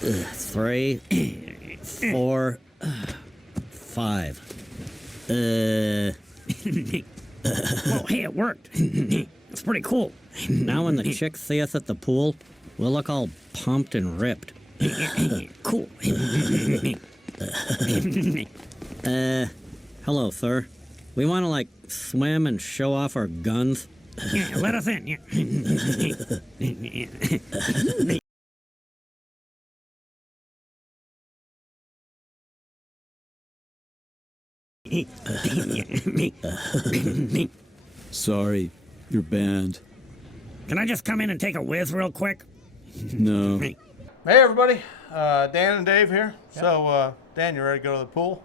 3, 4, 5. Oh, hey, it worked. It's pretty cool. Now when the chicks see us at the pool, we'll look all pumped and ripped. Cool. Hello, sir. We want to, swim and show off our guns. Yeah, let us in. Yeah. Sorry, you're banned. Can I just come in and take a whiz real quick? No. Hey everybody, Dan and Dave here. Yep. So Dan, you ready to go to the pool?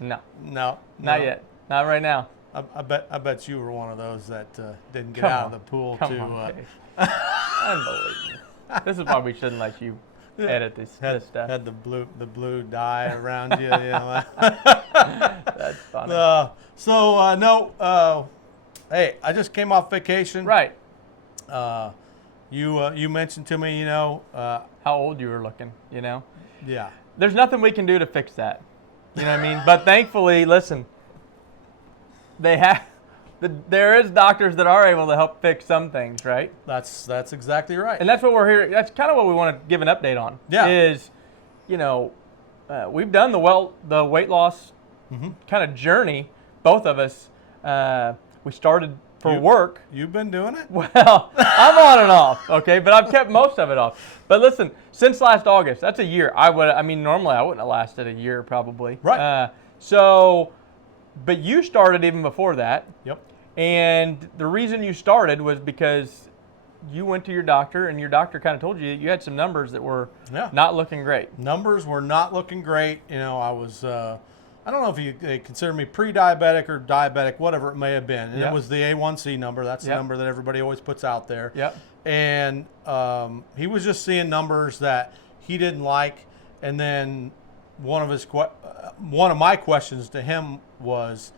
No. No, Not yet. Not right now. I bet you were one of those that didn't get Come out on. of the pool Come to. on, Dave. Unbelievable. This is why we shouldn't let you edit this stuff. Had the blue dye around you. That's funny. Hey, I just came off vacation. Right. You mentioned to me, How old you were looking, Yeah. There's nothing we can do to fix that. You know what I mean? But thankfully, listen, there is doctors that are able to help fix some things, right? That's exactly right. And that's what we're here. That's kind of what we want to give an update on. Yeah. Is, we've done the weight loss kind of journey. Both of us. We started for work. You've been doing it? Well, I'm on and off, okay, but I've kept most of it off. But listen, since last August, that's a year. Normally I wouldn't have lasted a year probably. Right. But you started even before that. Yep. And the reason you started was because you went to your doctor, and your doctor kind of told you that you had some numbers that were not looking great. Numbers were not looking great. I was, I don't know if they consider me pre-diabetic or diabetic, whatever it may have been. And it was the A1C number. That's the number that everybody always puts out there. Yep. And he was just seeing numbers that he didn't like. And then one of my questions to him was,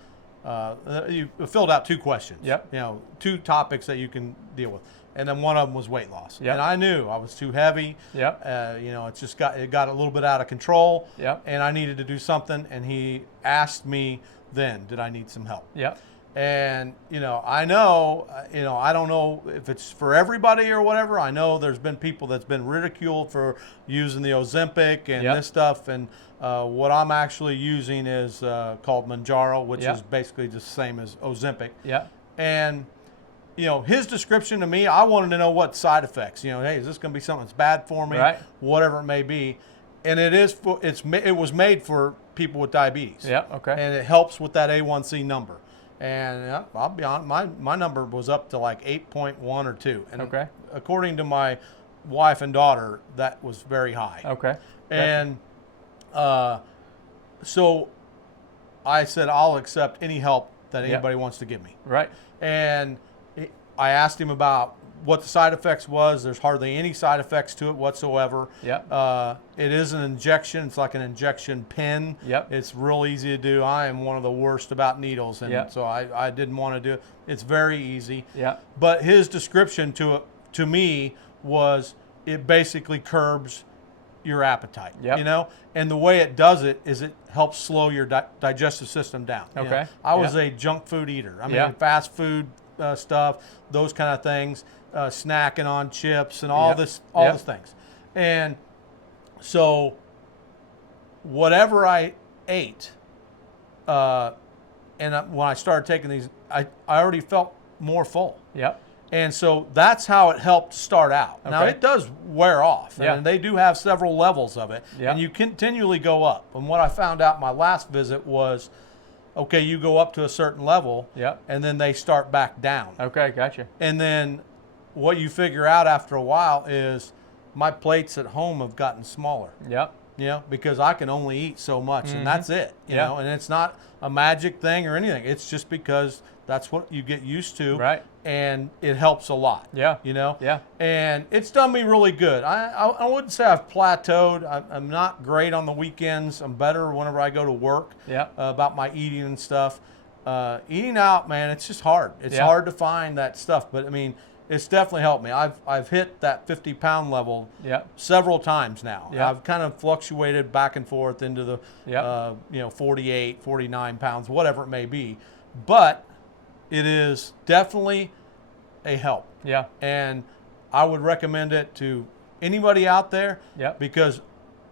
you filled out 2 questions. Yep. 2 topics that you can deal with. And then one of them was weight loss. Yep. And I knew I was too heavy. Yep. It got a little bit out of control. Yep. And I needed to do something. And he asked me then, did I need some help? Yep. And, I know, I don't know if it's for everybody or whatever. I know there's been people that's been ridiculed for using the Ozempic and this stuff. And what I'm actually using is called Mounjaro, which is basically just the same as Ozempic. Yeah. And, his description to me, I wanted to know what side effects. Hey, is this going to be something that's bad for me? Right. Whatever it may be. And it was made for people with diabetes. Yeah. Okay. And it helps with that A1C number. And I'll be honest, my number was up to like 8.1 or 2. And according to my wife and daughter, that was very high. Okay. And so I said, I'll accept any help that anybody wants to give me. Right. And I asked him about what the side effects was. There's hardly any side effects to it whatsoever. Yep. It is an injection. It's like an injection pen. Yep. It's real easy to do. I am one of the worst about needles, and so I didn't want to do it. It's very easy. Yeah. But his description to me was it basically curbs your appetite. Yep. And the way it does it is it helps slow your digestive system down. Okay. I was a junk food eater. I mean, fast food stuff, those kind of things, snacking on chips and all these things. And so whatever I ate, when I started taking these, I already felt more full. Yep. And so that's how it helped start out. Now, it does wear off, and they do have several levels of it, and you continually go up. And what I found out my last visit was, okay, you go up to a certain level, and then they start back down. Okay, gotcha. And then what you figure out after a while is my plates at home have gotten smaller. Yep. Because I can only eat so much, and that's it. You know, and it's not a magic thing or anything. It's just because that's what you get used to. Right. And it helps a lot. Yeah. Yeah. And it's done me really good. I wouldn't say I've plateaued. I'm not great on the weekends. I'm better whenever I go to work. About my eating and stuff. Eating out, man, it's just hard. It's hard to find that stuff. But I mean, it's definitely helped me. I've hit that 50-pound level Yep. several times now. Yep. I've kind of fluctuated back and forth into the Yep. 48, 49 pounds, whatever it may be, but it is definitely a help. Yeah. And I would recommend it to anybody out there. Yep. Because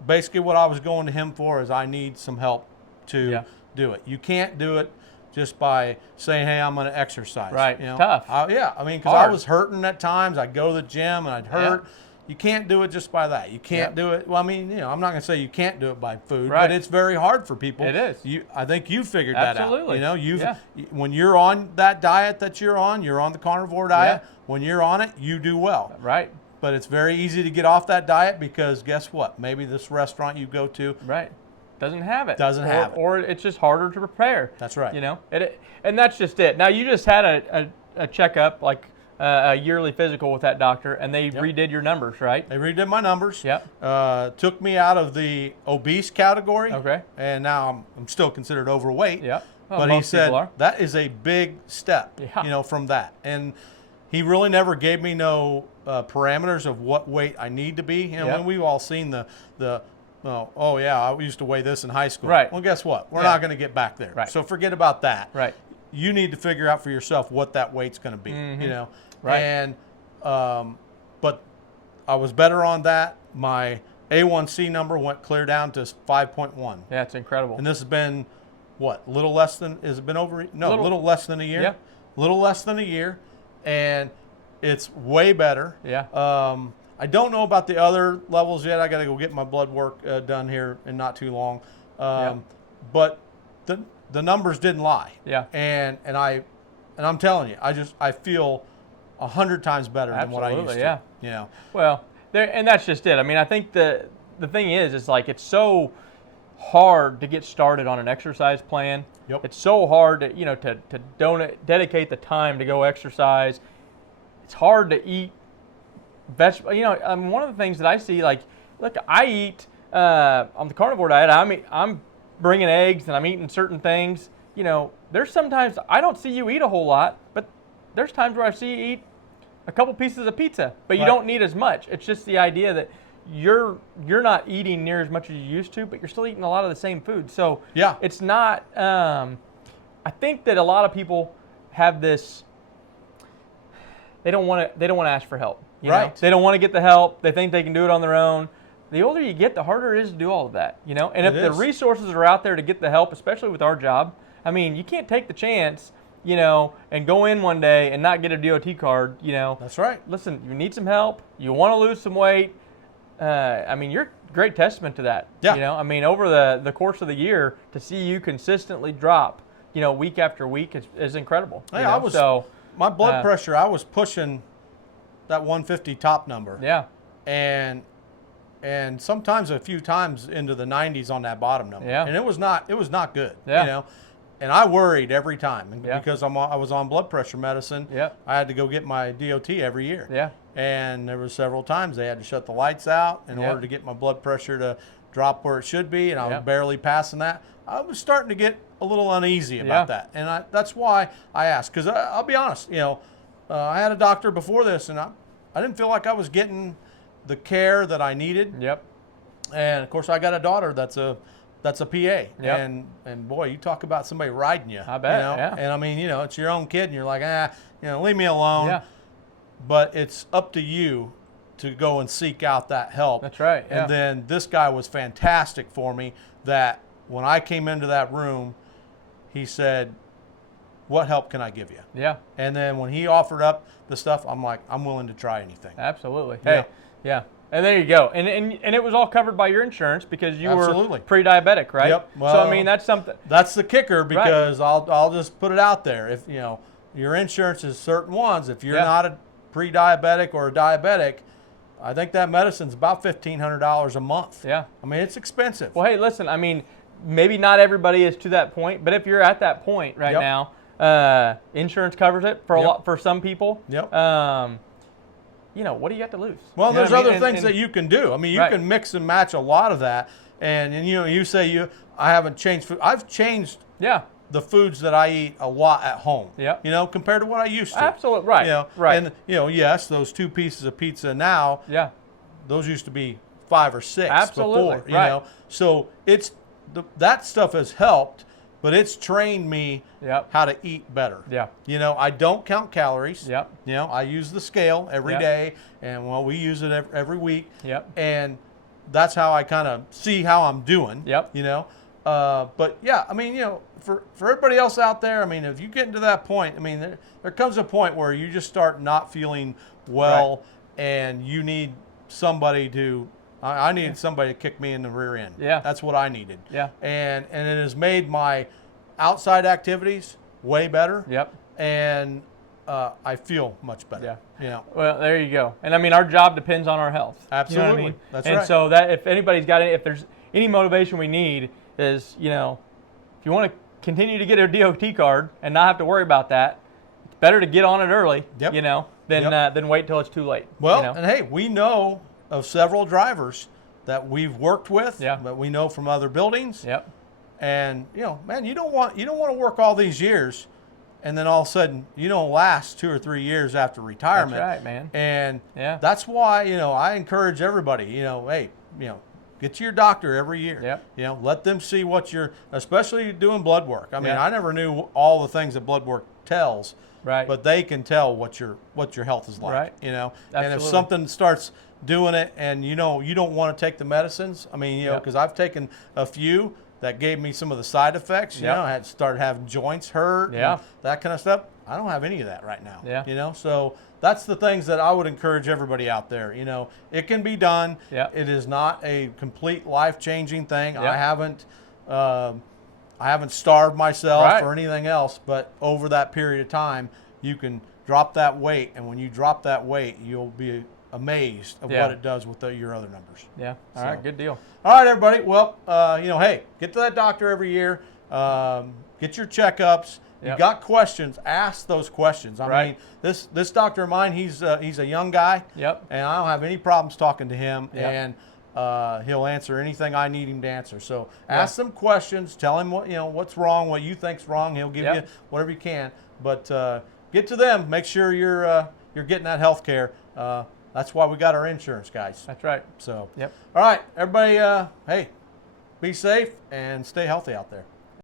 basically what I was going to him for is I need some help to Yeah. do it. You can't do it just by saying, hey, I'm going to exercise. Right. You know? Tough. I mean, because I Hard. was hurting at times. I'd go to the gym and I'd hurt. You can't do it just by that. You can't do it. Well, I mean, I'm not going to say you can't do it by food, Right. but it's very hard for people. It is. I think you figured that out. Absolutely. When you're on that diet that you're on the carnivore diet. When you're on it, you do well. Right. But it's very easy to get off that diet because guess what? Maybe this restaurant you go to Right. Doesn't have it. Doesn't have it. Or it's just harder to prepare. That's right. And that's just it. Now, you just had a checkup, like a yearly physical with that doctor, and they redid your numbers, right? They redid my numbers. Yep. Took me out of the obese category. Okay. And now I'm still considered overweight. Yep. Well, But he most people said are. that is a big step, Yeah. from that. And he really never gave me no parameters of what weight I need to be. Yep. When we've all seen I used to weigh this in high school. Right. Well, guess what? We're Yeah. not going to get back there. Right. So forget about that. Right. You need to figure out for yourself what that weight's going to be. Right. And but I was better on that. My A1C number went clear down to 5.1. Yeah, it's incredible. And this has been little less than, has it been over? No, little less than a year. Yeah. Little less than a year. And it's way better. Yeah. I don't know about the other levels yet. I got to go get my blood work done here in not too long. But the numbers didn't lie. Yeah. And I'm telling you, I feel 100 times better than what I used to. Yeah. Yeah. Well, and that's just it. I mean, I think the thing is like it's so hard to get started on an exercise plan. Yep. It's so hard to dedicate the time to go exercise. It's hard to eat vegetables. One of the things that I see, like, look, I eat on the carnivore diet. I'm bringing eggs and I'm eating certain things. There's sometimes I don't see you eat a whole lot, but there's times where I see you eat a couple pieces of pizza, but you don't need as much. It's just the idea that you're not eating near as much as you used to, but you're still eating a lot of the same food. So yeah, it's not. I think that a lot of people have this. They don't want to ask for help. Right. They don't want to get the help. They think they can do it on their own. The older you get, the harder it is to do all of that. And if the resources are out there to get the help, especially with our job, I mean, you can't take the chance, and go in one day and not get a DOT card. That's right. Listen, you need some help. You want to lose some weight. You're a great testament to that. Yeah. Over the course of the year, to see you consistently drop, week after week is incredible. Hey, my blood pressure, I was pushing that 150 top number. Yeah. And sometimes a few times into the 90s on that bottom number. Yeah. And it was not good. Yeah. And I worried every time Yeah. because I was on blood pressure medicine. Yeah. I had to go get my DOT every year. Yeah. And there were several times they had to shut the lights out in order to get my blood pressure to drop where it should be, and I was barely passing that. I was starting to get a little uneasy about that, and that's why I asked. Because I'll be honest, I had a doctor before this, and I didn't feel like I was getting the care that I needed. Yep. And of course, I got a daughter that's a PA, Yep. and boy, you talk about somebody riding you. I bet. Yeah. And I mean, it's your own kid, and you're like, leave me alone. Yeah. But it's up to you to go and seek out that help. That's right. Yeah. And then this guy was fantastic for me. That when I came into that room, he said, "What help can I give you?" Yeah. And then when he offered up the stuff, I'm like, I'm willing to try anything. Absolutely. Yeah. Hey. Yeah. And there you go. And it was all covered by your insurance because you Absolutely. were pre-diabetic, right? Yep. So Well, that's something. That's the kicker because I'll just put it out there. If your insurance is certain ones, if you're not a pre-diabetic or a diabetic, I think that medicine's about $1,500 a month. Yeah. I mean, it's expensive. Well, hey, listen, maybe not everybody is to that point, but if you're at that point right now, insurance covers it for some people. Yep. What do you got to lose? Well, there's what I mean? other things that you can do. I mean, you can mix and match a lot of that. And you say I haven't changed food. I've changed the foods that I eat a lot at home. Yep. You know, compared to what I used to. Absolutely right. You know, right. And yes, those 2 pieces of pizza now, yeah. those used to be 5 or 6 Absolutely, before. You right. know, so that stuff has helped, but it's trained me Yep. how to eat better. Yeah. You know, I don't count calories. Yep. You know, I use the scale every Yep. day, and we use it every week. Yep. And that's how I kind of see how I'm doing. Yep. You know, but yeah, I mean, you know, for everybody else out there, I mean, if you get into that point, I mean, there comes a point where you just start not feeling well, and you need somebody to. I needed somebody to kick me in the rear end. Yeah. That's what I needed. Yeah. And it has made my outside activities way better. Yep. And I feel much better. Yeah. You know. Well, there you go. And I mean, our job depends on our health. Absolutely. You know what I mean? That's and right. so that if anybody's got if there's any motivation we need is, you know, if you want to continue to get a DOT card and not have to worry about that, it's better to get on it early. Yep. You know, than wait till it's too late. Well, you know? and hey, we know of several drivers that we've worked with, Yeah. that we know from other buildings. Yep. And you know, man, you don't want to work all these years, and then all of a sudden you don't last 2 or 3 years after retirement. That's right, man. And Yeah. that's why, you know, I encourage everybody, you know, hey, you know, get to your doctor every year. Yep. You know, let them see what you're, especially doing blood work. I mean, Yeah. I never knew all the things that blood work tells. Right. But they can tell what your health is like. Right. You know. And if Absolutely. something starts doing it, and you know you don't want to take the medicines. I mean, you know, Yep. because I've taken a few that gave me some of the side effects. You Yep. know, I had started having joints hurt. Yeah. And that kind of stuff. I don't have any of that right now. Yeah. You know, so that's the things that I would encourage everybody out there. You know, it can be done. Yeah. It is not a complete life-changing thing. Yep. I haven't starved myself Right. or anything else, but over that period of time, you can drop that weight, and when you drop that weight, you'll be amazed of Yeah. what it does with your other numbers. Yeah. All right. Good deal. All right, everybody. Well, you know, hey, get to that doctor every year. Get your checkups. You Yep. got questions? Ask those questions. I Right. mean, this doctor of mine, he's a young guy. Yep. And I don't have any problems talking to him. Yep. And he'll answer anything I need him to answer. So ask some questions. Tell him what's wrong, what you think's wrong. He'll give Yep. you whatever you can. But get to them. Make sure you're getting that health care. That's why we got our insurance, guys. That's right. So Yep. all right, everybody. Hey, be safe and stay healthy out there.